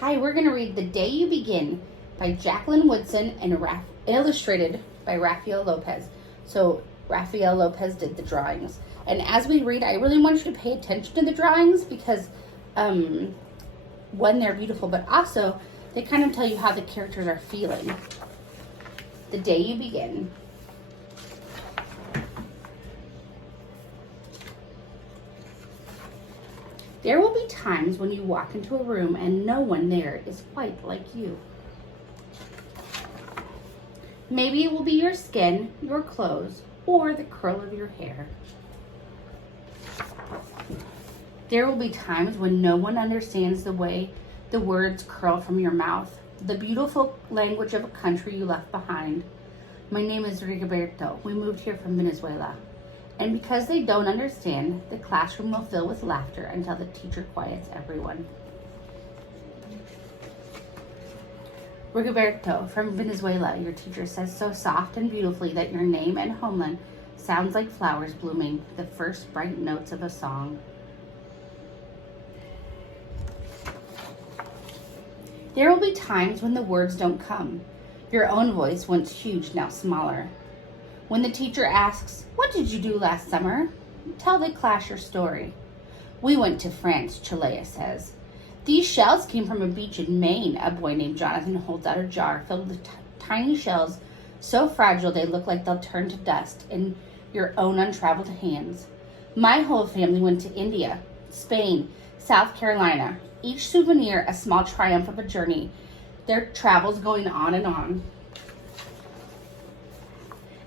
Hi, we're going to read The Day You Begin by Jacqueline Woodson and illustrated by Rafael Lopez. So Rafael Lopez did the drawings. And as we read, I really want you to pay attention to the drawings because, one, they're beautiful, but also they kind of tell you how the characters are feeling. The Day You Begin. There will be times when you walk into a room and no one there is quite like you. Maybe it will be your skin, your clothes, or the curl of your hair. There will be times when no one understands the way the words curl from your mouth, the beautiful language of a country you left behind. My name is Rigoberto. We moved here from Venezuela. And because they don't understand, the classroom will fill with laughter until the teacher quiets everyone. Rigoberto, from Venezuela, your teacher says so soft and beautifully that your name and homeland sounds like flowers blooming, the first bright notes of a song. There will be times when the words don't come. Your own voice, once huge, now smaller. When the teacher asks, "What did you do last summer?" Tell the class your story. "We went to France," Chalea says. "These shells came from a beach in Maine." A boy named Jonathan holds out a jar filled with tiny shells so fragile they look like they'll turn to dust in your own untraveled hands. "My whole family went to India, Spain, South Carolina. Each souvenir a small triumph of a journey. Their travels going on and on."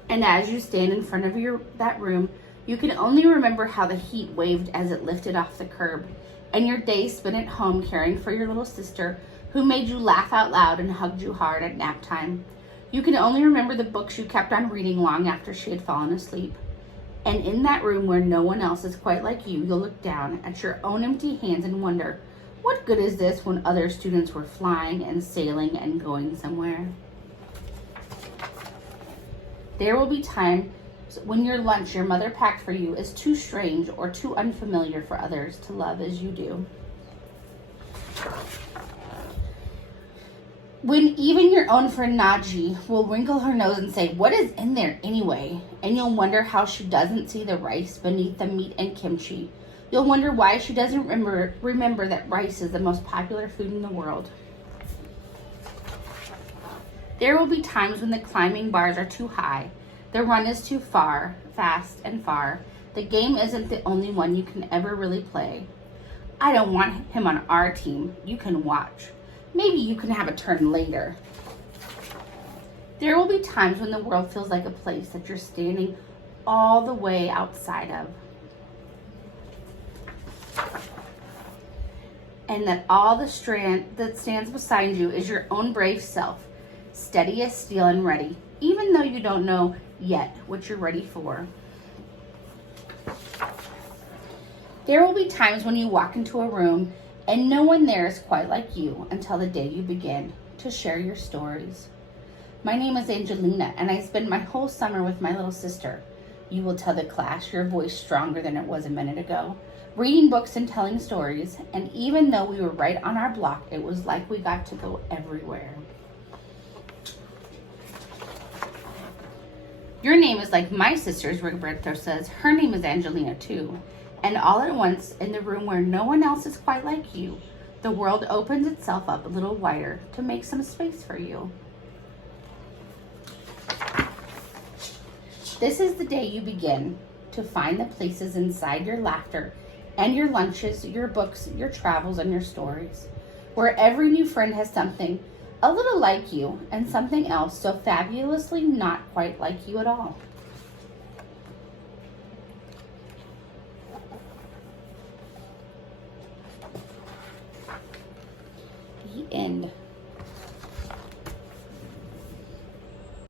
And as you stand in front of that room, you can only remember how the heat waved as it lifted off the curb, and your day spent at home caring for your little sister, who made you laugh out loud and hugged you hard at nap time. You can only remember the books you kept on reading long after she had fallen asleep. And in that room where no one else is quite like you, you'll look down at your own empty hands and wonder, what good is this when other students were flying and sailing and going somewhere? There will be times when your lunch your mother packed for you is too strange or too unfamiliar for others to love as you do. When even your own friend Naji will wrinkle her nose and say, "What is in there anyway?" And you'll wonder how she doesn't see the rice beneath the meat and kimchi. You'll wonder why she doesn't remember that rice is the most popular food in the world. There will be times when the climbing bars are too high, the run is too fast and far. The game isn't the only one you can ever really play. "I don't want him on our team. You can watch. Maybe you can have a turn later." There will be times when the world feels like a place that you're standing all the way outside of. And that all the strand that stands beside you is your own brave self, steady as steel and ready, even though you don't know yet what you're ready for. There will be times when you walk into a room and no one there is quite like you until the day you begin to share your stories. My name is Angelina, and I spend my whole summer with my little sister. You will tell the class, your voice stronger than it was a minute ago, reading books and telling stories, and even though we were right on our block, it was like we got to go everywhere. Your name is like my sister's, Rigoberto says. Her name is Angelina too. And all at once, in the room where no one else is quite like you, the world opens itself up a little wider to make some space for you. This is the day you begin to find the places inside your laughter and your lunches, your books, your travels, and your stories, where every new friend has something a little like you and something else so fabulously not quite like you at all. The end.